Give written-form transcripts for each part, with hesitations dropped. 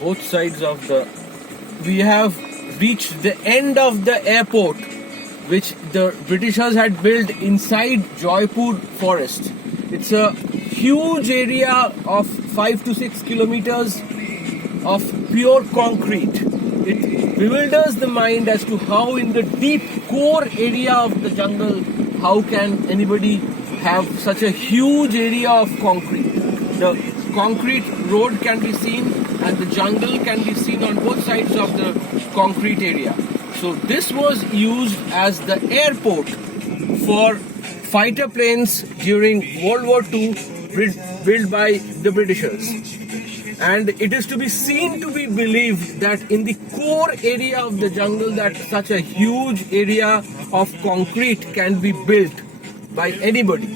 both sides of the. We have reached the end of the airport, which the Britishers had built inside Jaipur forest. It's a huge area of 5 to 6 kilometers of pure concrete. It bewilders the mind as to how in the deep core area of the jungle, how can anybody have such a huge area of concrete. The concrete road can be seen and the jungle can be seen on both sides of the concrete area. So this was used as the airport for fighter planes during World War II, built by the Britishers. And it is to be seen, to be believed that in the core area of the jungle, that such a huge area of concrete can be built by anybody.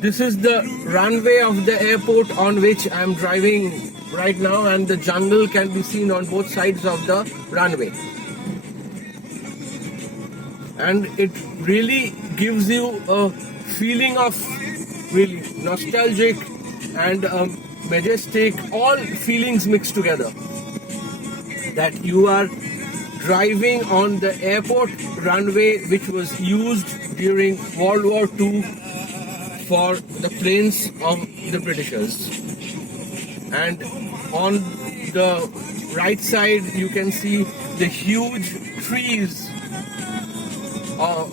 This is the runway of the airport on which I am driving right now, and the jungle can be seen on both sides of the runway. And it really gives you a feeling of really nostalgic and majestic, all feelings mixed together. That you are driving on the airport runway which was used during World War II for the planes of the Britishers. And on the right side you can see the huge trees of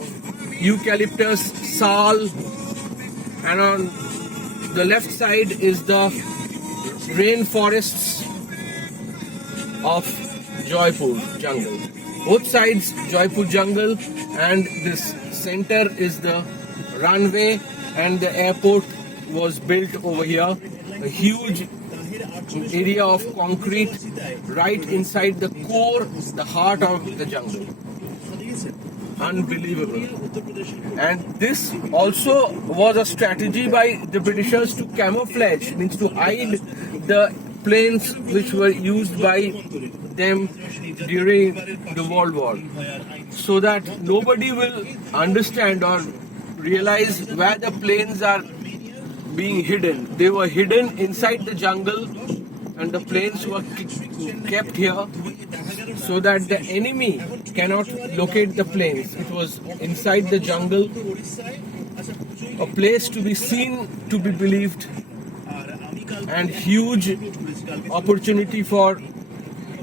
eucalyptus, sal, and on the left side is the rainforests of Jaipur jungle. Both sides Jaipur jungle, and this center is the runway, and the airport was built over here. A huge area of concrete right inside the core, the heart of the jungle. Unbelievable. And this also was a strategy by the Britishers to camouflage, means to hide the planes which were used by them during the World War, so that nobody will understand or realize where the planes are being hidden. They were hidden inside the jungle, and the planes were kept here so that the enemy cannot locate the planes. It was inside the jungle, a place to be seen, to be believed, and huge opportunity for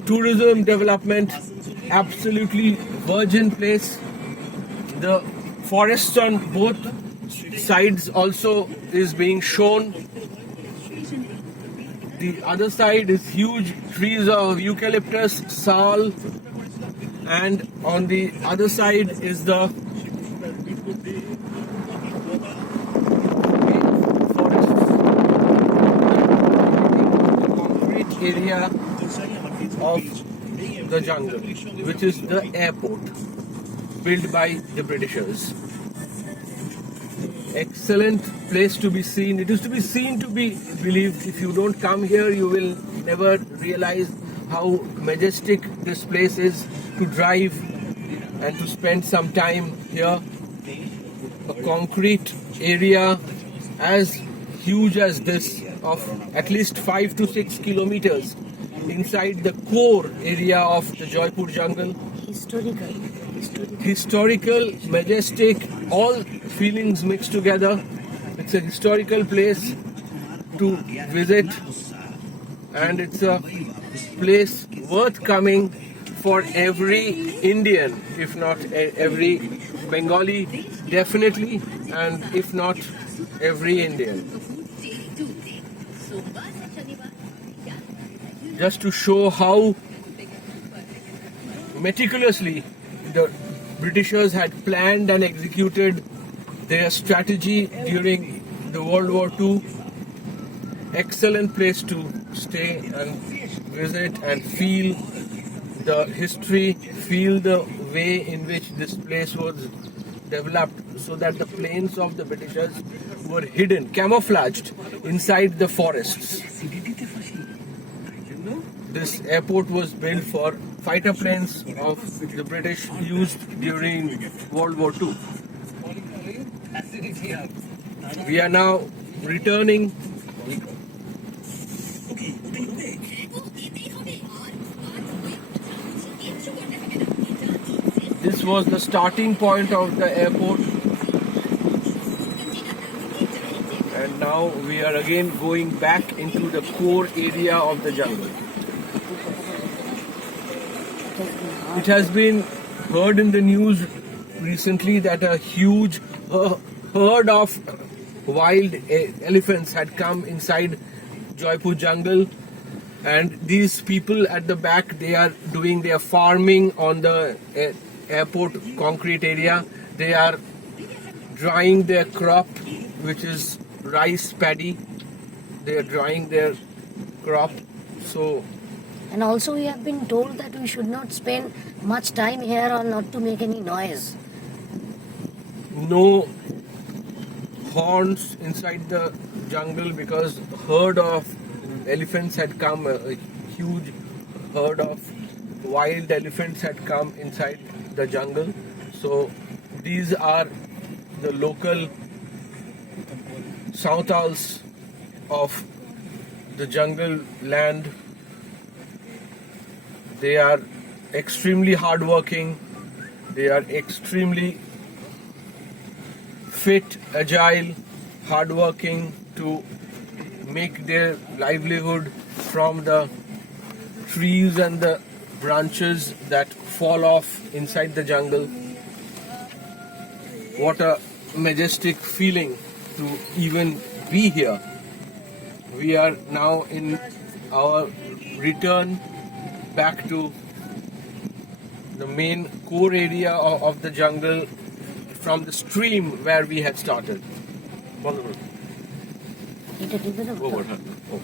tourism development. Absolutely virgin place. The forests on both sides also is being shown. The other side is huge trees of eucalyptus, sal, and on the other side is the concrete area of the jungle, which is the airport built by the Britishers. Excellent place to be seen. It is to be seen, to be believed. If you don't come here, you will never realize how majestic this place is to drive and to spend some time here. A concrete area as huge as this, of at least 5 to 6 kilometers inside the core area of the Jaipur jungle. Historical, majestic, all feelings mixed together. It's a historical place to visit, and it's a place worth coming for every Indian, if not every Bengali, definitely, and if not every Indian. Just to show how meticulously the Britishers had planned and executed their strategy during the World War II. Excellent place to stay and visit and feel the history, feel the way in which this place was developed, so that the planes of the Britishers were hidden, camouflaged inside the forests. This airport was built for fighter planes of the British used during World War II. We are now returning This was the starting point of the airport. And now we are again going back into the core area of the jungle. It has been heard in the news recently that a huge herd of wild elephants had come inside Jaipur jungle, and these people at the back, they are doing their farming on the airport concrete area. They are drying their crop, which is rice paddy. They are drying their crop. So, and also we have been told that we should not spend much time here or not to make any noise. no horns inside the jungle because herd of elephants had come, a huge herd of wild elephants had come inside the jungle. So these are the local Santals of the jungle land. They are extremely hardworking. They are extremely fit, agile, hardworking to make their livelihood from the trees and the branches that fall off inside the jungle. What a majestic feeling to even be here. We are now in our return back to the main core area of the jungle from the stream where we had started. এটা টিপে দেবো তো? Over.